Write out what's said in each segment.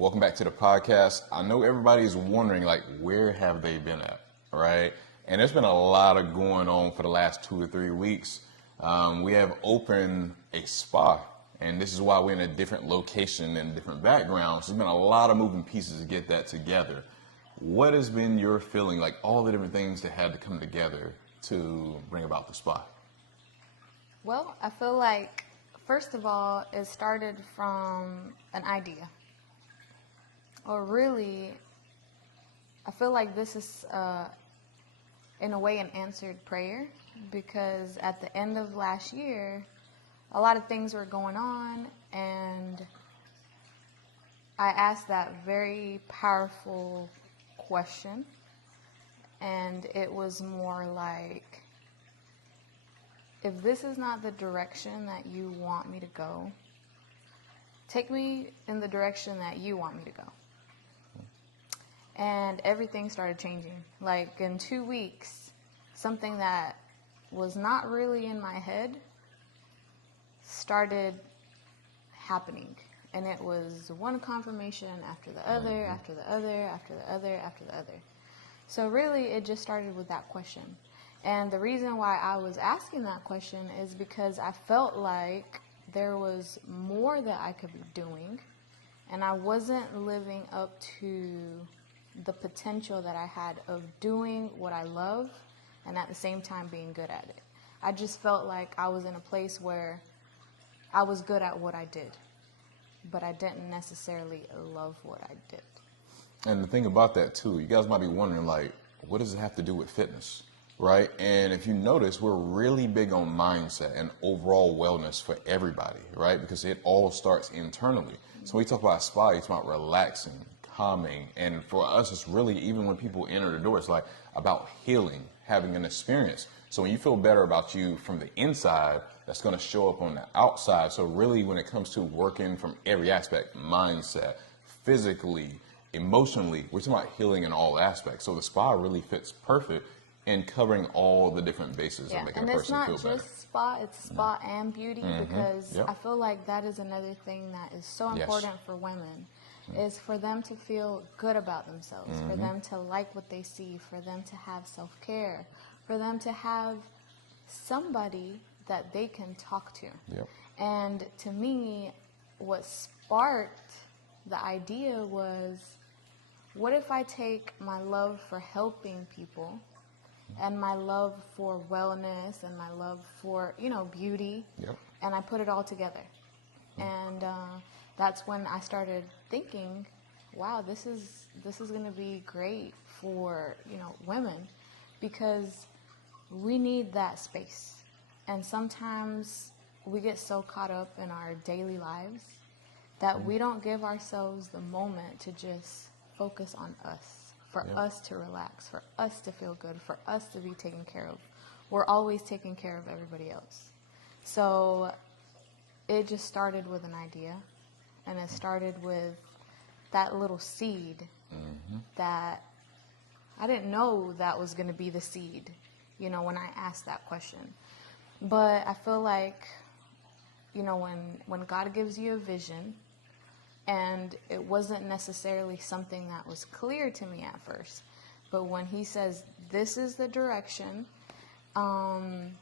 Welcome back to the podcast. I know everybody's wondering, like, where have they been at, right? And there's been a lot of going on for the last 2 to 3 weeks. We have opened a spa, and this is why we're in a different location and different backgrounds. There's been a lot of moving pieces to get that together. What has been your feeling, like all the different things that had to come together to bring about the spa? Well, I feel like, first of all, it started from an idea. Or really, I feel like this is, in a way, an answered prayer, because at the end of last year, a lot of things were going on, and I asked that very powerful question, and it was more like, if this is not the direction that you want me to go, take me in the direction that you want me to go. And everything started changing. Like in 2 weeks, something that was not really in my head started happening. And it was one confirmation after the other, after the other, after the other, after the other. So really, it just started with that question. And the reason why I was asking that question is because I felt like there was more that I could be doing, and I wasn't living up to the potential that I had of doing what I love and at the same time being good at it. I just felt like I was in a place where I was good at what I did, but I didn't necessarily love what I did. And the thing about that too, you guys might be wondering, like, what does it have to do with fitness, right? And if you notice, we're really big on mindset and overall wellness for everybody, right? Because it all starts internally. So when we talk about spa, it's about relaxing, calming, and for us, it's really, even when people enter the door, it's like about healing, having an experience. So when you feel better about you from the inside, that's going to show up on the outside. So really, when it comes to working from every aspect, mindset, physically, emotionally, we're talking about healing in all aspects. So the spa really fits perfect in covering all the different bases of making a person feel better. And it's not just spa, it's spa and beauty, because I feel like that is another thing that is so important for women, is for them to feel good about themselves, for them to like what they see, for them to have self-care, for them to have somebody that they can talk to. And to me, what sparked the idea was, what if I take my love for helping people and my love for wellness and my love for, beauty, and I put it all together? And that's when I started thinking, wow, this is going to be great for, women, because we need that space. And sometimes we get so caught up in our daily lives that we don't give ourselves the moment to just focus on us, for us to relax, for us to feel good, for us to be taken care of. We're always taking care of everybody else. So it just started with an idea, and it started with that little seed that I didn't know that was going to be the seed, when I asked that question. But I feel like, when God gives you a vision, and it wasn't necessarily something that was clear to me at first, but when he says, this is the direction, I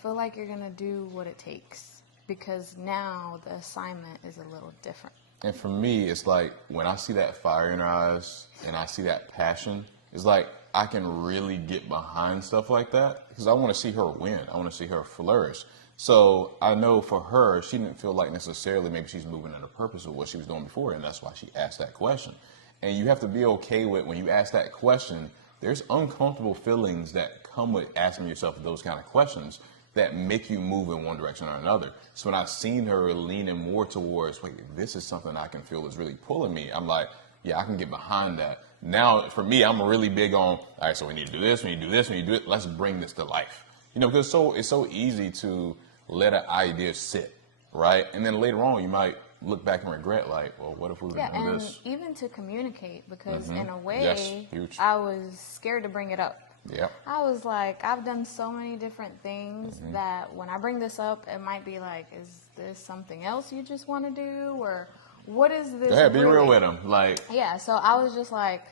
feel like you're going to do what it takes, because now the assignment is a little different. And for me, it's like when I see that fire in her eyes and I see that passion, it's like I can really get behind stuff like that, because I want to see her win. I want to see her flourish. So I know for her, she didn't feel like necessarily maybe she's moving in the purpose of what she was doing before, and that's why she asked that question. And you have to be okay with, when you ask that question, there's uncomfortable feelings that come with asking yourself those kind of questions that make you move in one direction or another. So when I've seen her leaning more towards, wait, this is something I can feel is really pulling me, I'm like, yeah, I can get behind that. Now, for me, I'm really big on, all right, so we need to do this, we need to do this, we need to do it. Let's bring this to life. Because it's so easy to let an idea sit, right? And then later on, you might look back and regret, like, well, what if we were doing this? And even to communicate, because in a way, I was scared to bring it up. I was like, I've done so many different things that when I bring this up, it might be like, is this something else you just want to do? Or what is this? Go ahead, be really? real with them. Like, yeah, so I was just like,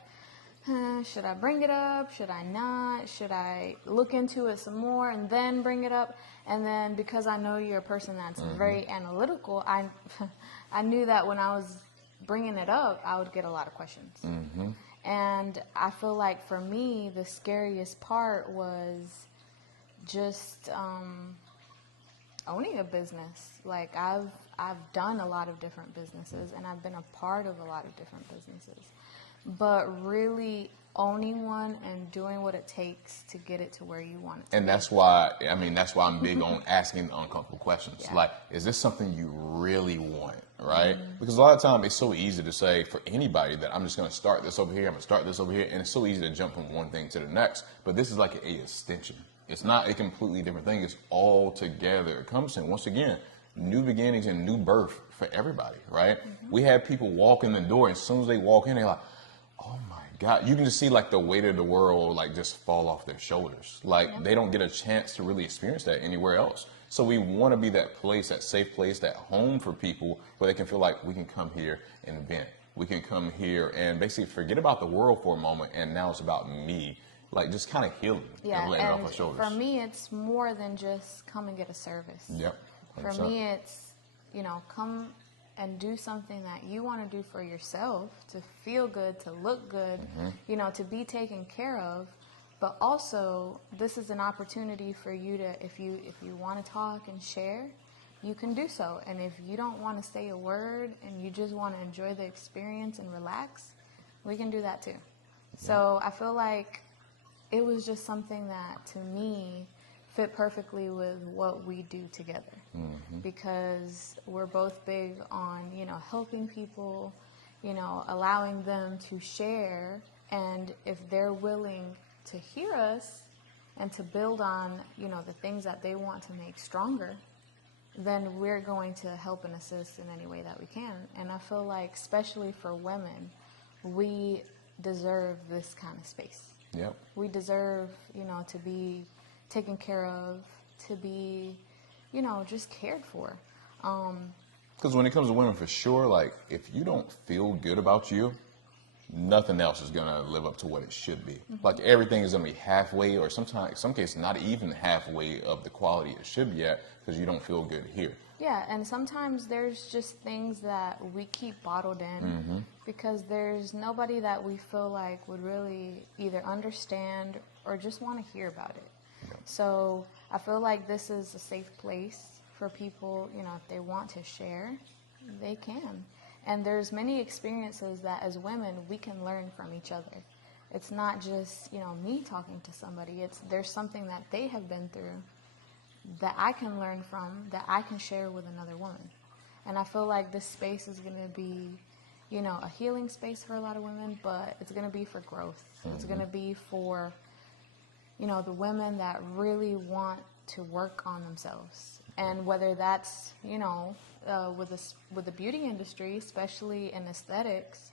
should I bring it up? Should I not? Should I look into it some more and then bring it up? And then because I know you're a person that's very analytical, I knew that when I was bringing it up, I would get a lot of questions. And I feel like for me, the scariest part was just owning a business. Like I've done a lot of different businesses and I've been a part of a lot of different businesses. But really owning one and doing what it takes to get it to where you want it to and be. that's why I'm big on asking uncomfortable questions. Yeah. Like, is this something you really want, right? Because a lot of times it's so easy to say for anybody that I'm just going to start this over here, I'm going to start this over here, and it's so easy to jump from one thing to the next. But this is like an extension. It's not a completely different thing. It's all together. It comes in, once again, new beginnings and new birth for everybody, right? We have people walk in the door, and as soon as they walk in, they're like, oh my God, you can just see like the weight of the world like just fall off their shoulders. Like they don't get a chance to really experience that anywhere else. So we want to be that place, that safe place, that home for people where they can feel like we can come here and vent. We can come here and basically forget about the world for a moment, and now it's about me. Like just kind of healing and letting it off our shoulders. For me, it's more than just come and get a service. Yep. 100%. For me, it's, come and do something that you want to do for yourself, to feel good, to look good, to be taken care of. But also, this is an opportunity for you to, if you want to talk and share, you can do so. And if you don't want to say a word and you just want to enjoy the experience and relax, we can do that too. So I feel like it was just something that, to me, fit perfectly with what we do together. Because we're both big on, helping people, allowing them to share. And if they're willing to hear us and to build on, the things that they want to make stronger, then we're going to help and assist in any way that we can. And I feel like, especially for women, we deserve this kind of space. Yep. We deserve, to be taken care of, to be, just cared for. Because when it comes to women, for sure, like if you don't feel good about you, nothing else is going to live up to what it should be. Like everything is going to be halfway, or sometimes, in some cases, not even halfway of the quality it should be at, because you don't feel good here. Yeah, and sometimes there's just things that we keep bottled in because there's nobody that we feel like would really either understand or just want to hear about it. Yeah. So I feel like this is a safe place for people, if they want to share, they can. And there's many experiences that as women we can learn from each other. It's not just, me talking to somebody. There's something that they have been through that I can learn from, that I can share with another woman. And I feel like this space is going to be, a healing space for a lot of women, but it's going to be for growth. It's going to be for, the women that really want to work on themselves. And whether that's, with the beauty industry, especially in aesthetics,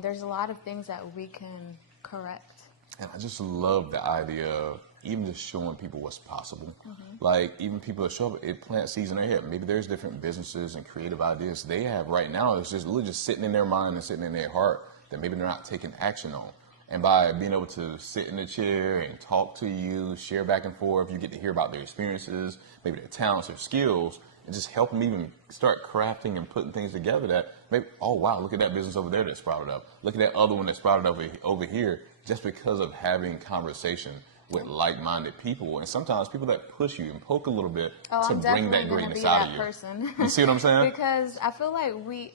there's a lot of things that we can correct. And I just love the idea of even just showing people what's possible. Like even people that show up, it plant seeds in their head. Maybe there's different businesses and creative ideas they have right now. It's just literally just sitting in their mind and sitting in their heart that maybe they're not taking action on. And by being able to sit in the chair and talk to you, share back and forth, you get to hear about their experiences, maybe their talents, their skills, and just help them even start crafting and putting things together that maybe, oh wow, look at that business over there that sprouted up. Look at that other one that sprouted over here, just because of having conversation with like-minded people. And sometimes people that push you and poke a little bit to bring that greatness out of you. Person. You see what I'm saying? Because I feel like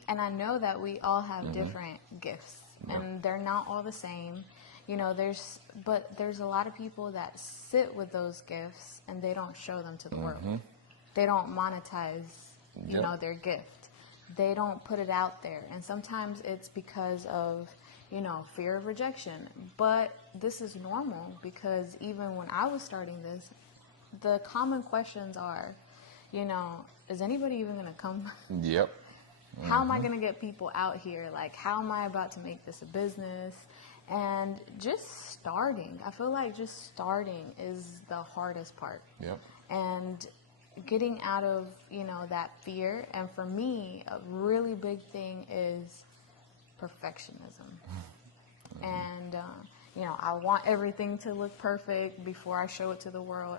and I know that we all have different gifts. And they're not all the same. But there's a lot of people that sit with those gifts and they don't show them to the world. They don't monetize, their gift. They don't put it out there. And sometimes it's because of, fear of rejection. But this is normal because even when I was starting this, the common questions are, is anybody even going to come? Yep. How am I going to get people out here? Like, how am I about to make this a business? And just starting. I feel like just starting is the hardest part. Yep. And getting out of, that fear. And for me, a really big thing is perfectionism. And, I want everything to look perfect before I show it to the world.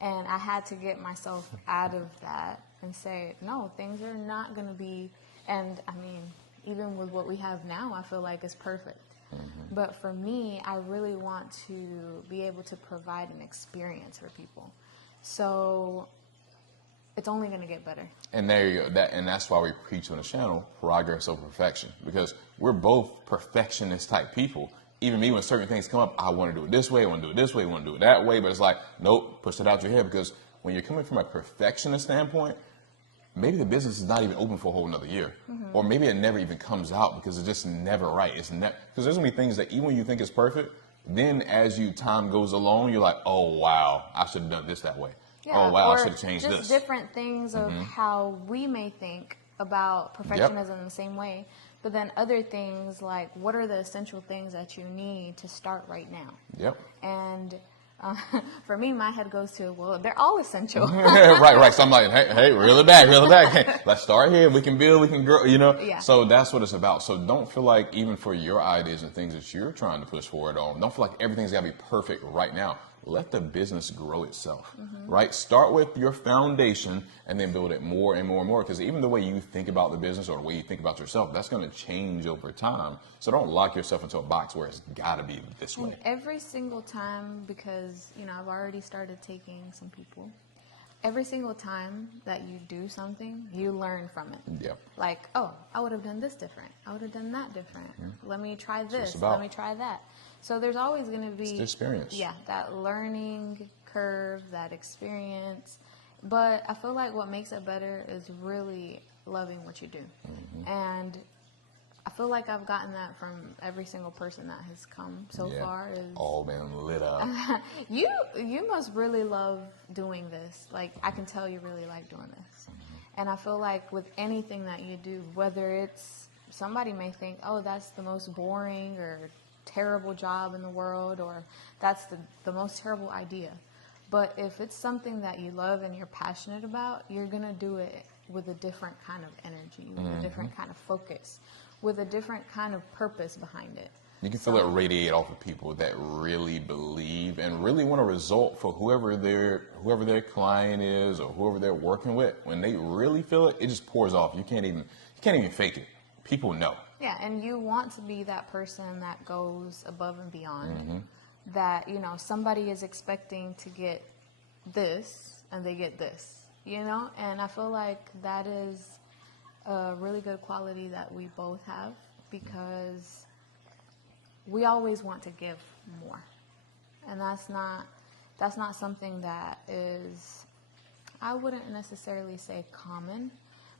And I had to get myself out of that and say, no, things are not going to be, and I mean, even with what we have now, I feel like it's perfect. But for me, I really want to be able to provide an experience for people. So it's only going to get better. And there you go. And that's why we preach on the channel, progress over perfection, because we're both perfectionist type people. Even me, when certain things come up, I want to do it this way, I want to do it this way, I want to do it that way. But it's like, nope, push it out your head, because when you're coming from a perfectionist standpoint, maybe the business is not even open for a whole another year. Or maybe it never even comes out because it's just never right. Because there's going to be things that even when you think it's perfect, then as time goes along, you're like, oh, wow, I should have done this that way. Yeah, oh, wow, I should have changed just this. Different things of how we may think about perfectionism in the same way. But then other things like, what are the essential things that you need to start right now? Yep. And for me, my head goes to, well, they're all essential. right. So I'm like, hey, reel it back. Let's start here. We can build, we can grow, Yeah. So that's what it's about. So don't feel like even for your ideas and things that you're trying to push forward on, don't feel like everything's got to be perfect right now. Let the business grow itself, right? Start with your foundation and then build it more and more and more. Because even the way you think about the business or the way you think about yourself, that's going to change over time. So don't lock yourself into a box where it's got to be this way. And every single time, because, I've already started taking some people, every single time that you do something, you learn from it. Yeah. Like, oh, I would have done this different. I would have done that different. Let me try this. Let me try that. So there's always going to be the experience. Yeah, that learning curve, that experience. But I feel like what makes it better is really loving what you do. And I feel like I've gotten that from every single person that has come so far. All been lit up. You must really love doing this. Like, I can tell you really like doing this. And I feel like with anything that you do, whether it's, somebody may think, oh, that's the most boring or terrible job in the world, or that's the most terrible idea. But if it's something that you love and you're passionate about, you're going to do it with a different kind of energy, with a different kind of focus, with a different kind of purpose behind it. You can feel it radiate off of people that really believe and really want a result for whoever their client is or whoever they're working with. When they really feel it, it just pours off. You can't even fake it. People know. Yeah, and you want to be that person that goes above and beyond. That, somebody is expecting to get this and they get this, And I feel like that is a really good quality that we both have, because we always want to give more. And that's not something that is, I wouldn't necessarily say common,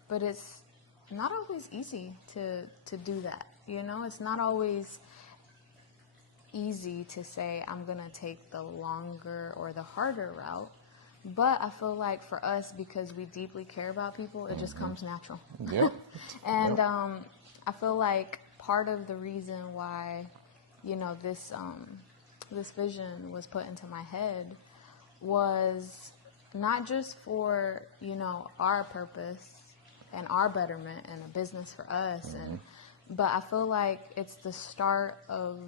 but it's not always easy to do that. It's not always easy to say, I'm going to take the longer or the harder route. But I feel like for us, because we deeply care about people, it just comes natural. Yeah. And I feel like part of the reason why, this vision was put into my head was not just for, our purpose and our betterment and a business for us, but I feel like it's the start of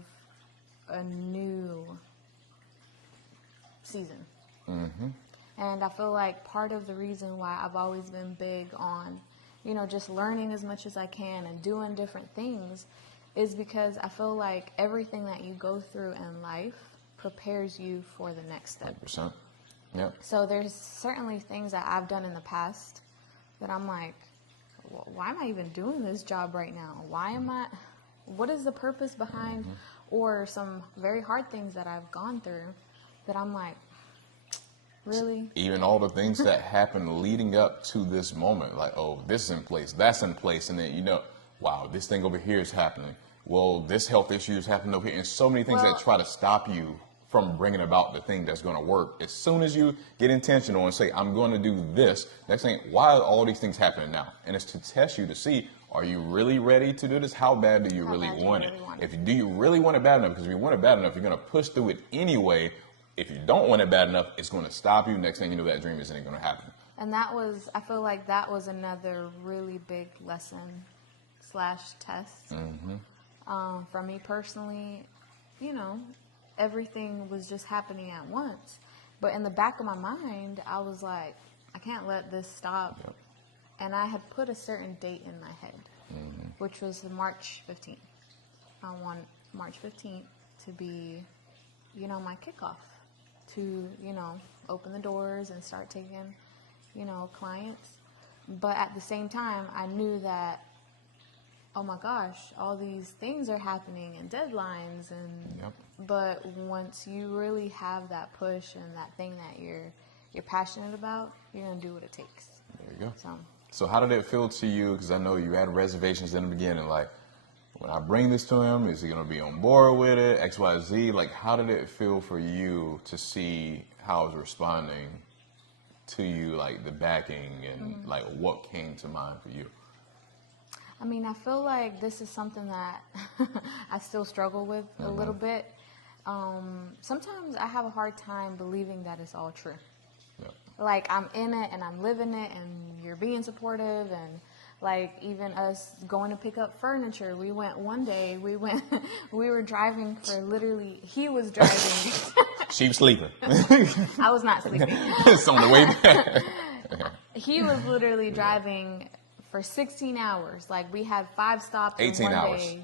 a new season. And I feel like part of the reason why I've always been big on, just learning as much as I can and doing different things is because I feel like everything that you go through in life prepares you for the next step. 100%. Yeah. So there's certainly things that I've done in the past that I'm like, why am I even doing this job right now? What is the purpose behind, or some very hard things that I've gone through that I'm like, really? Even all the things that happened leading up to this moment, like, oh, this is in place, that's in place, and then, wow, this thing over here is happening. Well, this health issue is happening over here, and so many things that try to stop you from bringing about the thing that's going to work. As soon as you get intentional and say, I'm going to do this, next thing, why are all these things happening now? And it's to test you to see, are you really ready to do this? How bad do you really want it? Do you really want it bad enough? Because if you want it bad enough, you're going to push through it anyway. If you don't want it bad enough, it's going to stop you. Next thing you know, that dream isn't going to happen. And that was, I feel like that was another really big lesson / test. For me personally, you know, everything was just happening at once. But in the back of my mind, I was like, I can't let this stop. Yep. And I had put a certain date in my head, which was March 15th. I want March 15th to be, you know, my kickoff to, you know, open the doors and start taking, you know, clients. But at the same time, I knew that, oh my gosh, all these things are happening and deadlines and but once you really have that push and that thing that you're passionate about, you're gonna do what it takes. There you go. So how did it feel to you? Because I know you had reservations in the beginning, like, when I bring this to him, is he going to be on board with it, X, Y, Z? Like, how did it feel for you to see how I was responding to you, like the backing and like what came to mind for you? I mean, I feel like this is something that I still struggle with a little bit. Sometimes I have a hard time believing that it's all true. Yep. Like, I'm in it and I'm living it and you're being supportive and like even us going to pick up furniture. We went one day, we were driving for literally, he was driving. She was sleeping. I was not sleeping. It's on the way back. He was literally driving for 16 hours. Like we had 5 stops 18 in one hours. day.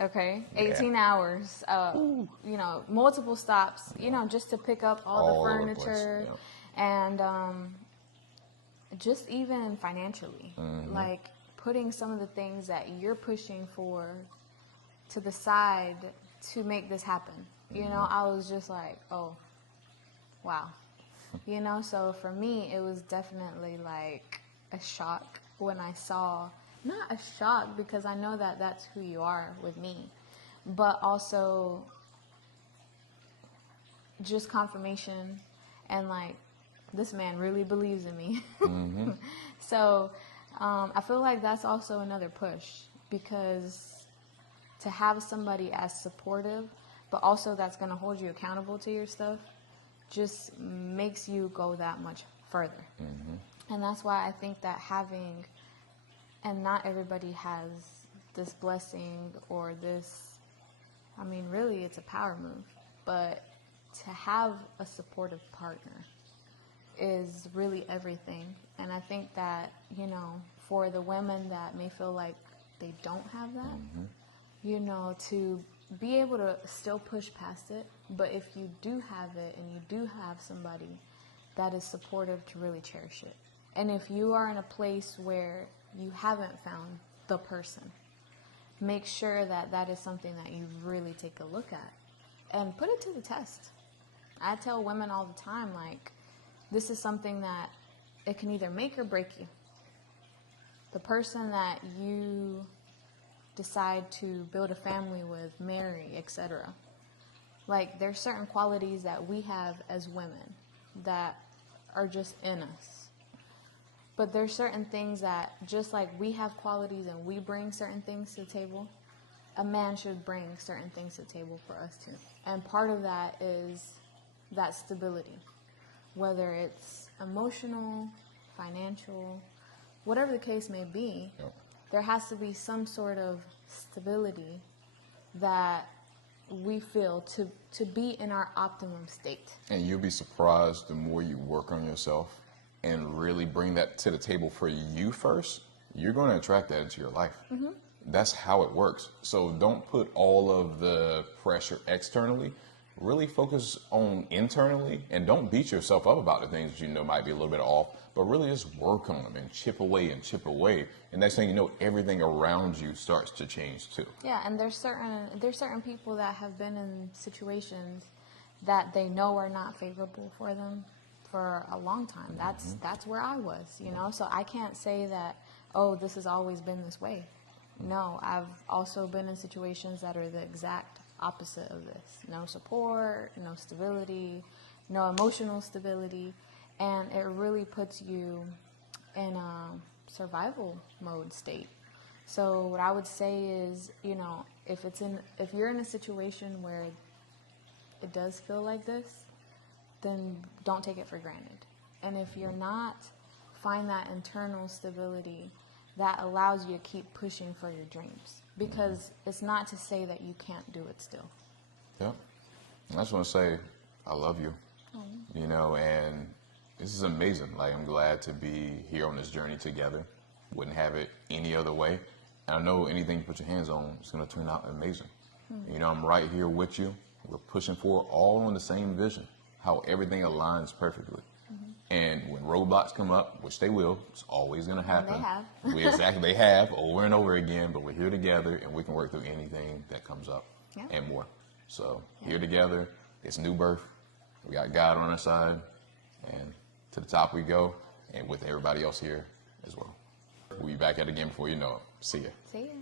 Okay, 18 hours. You know, multiple stops. You know, just to pick up all the furniture, and just even financially, like putting some of the things that you're pushing for to the side to make this happen. You know, I was just like, oh, wow. You know, so for me, it was definitely like a shock when I saw, not a shock because I know that that's who you are with me, but also just confirmation and like, this man really believes in me. So I feel like that's also another push, because to have somebody as supportive, but also that's going to hold you accountable to your stuff, just makes you go that much further. And that's why I think that having, and not everybody has this blessing or this, I mean, really it's a power move, but to have a supportive partner is really everything. And I think that, you know, for the women that may feel like they don't have that, you know, to be able to still push past it, but if you do have it and you do have somebody that is supportive, to really cherish it. And if you are in a place where you haven't found the person, make sure that that is something that you really take a look at and put it to the test. I tell women all the time, like, this is something that it can either make or break you. The person that you decide to build a family with, marry, etc. Like, there's certain qualities that we have as women that are just in us. But there's certain things that, just like we have qualities and we bring certain things to the table, a man should bring certain things to the table for us too. And part of that is that stability. Whether it's emotional, financial, whatever the case may be, there has to be some sort of stability that we feel to be in our optimum state. And you'll be surprised the more you work on yourself and really bring that to the table for you first, you're going to attract that into your life. That's how it works. So don't put all of the pressure externally. Really focus on internally, and don't beat yourself up about the things that you know might be a little bit off, but really just work on them and chip away and chip away. And next thing you know, everything around you starts to change too. Yeah, and there's certain people that have been in situations that they know are not favorable for them for a long time. That's where I was, you know. So I can't say that, oh, this has always been this way. No, I've also been in situations that are the exact opposite of this. No support, no stability, no emotional stability, and it really puts you in a survival mode state. So what I would say is, you know, if you're in a situation where it does feel like this, then don't take it for granted. And if you're not, find that internal stability that allows you to keep pushing for your dreams. Because it's not to say that you can't do it still. Yeah. I just want to say, I love you. You know, and this is amazing. Like, I'm glad to be here on this journey together. Wouldn't have it any other way. And I know anything you put your hands on is going to turn out amazing. You know, I'm right here with you. We're pushing forward all on the same vision, how everything aligns perfectly. And when roadblocks come up, which they will, it's always going to happen. And they have. They have over and over again, but we're here together and we can work through anything that comes up and more. So here together, it's new birth. We got God on our side, and to the top we go, and with everybody else here as well. We'll be back at it again before you know it. See ya. See ya.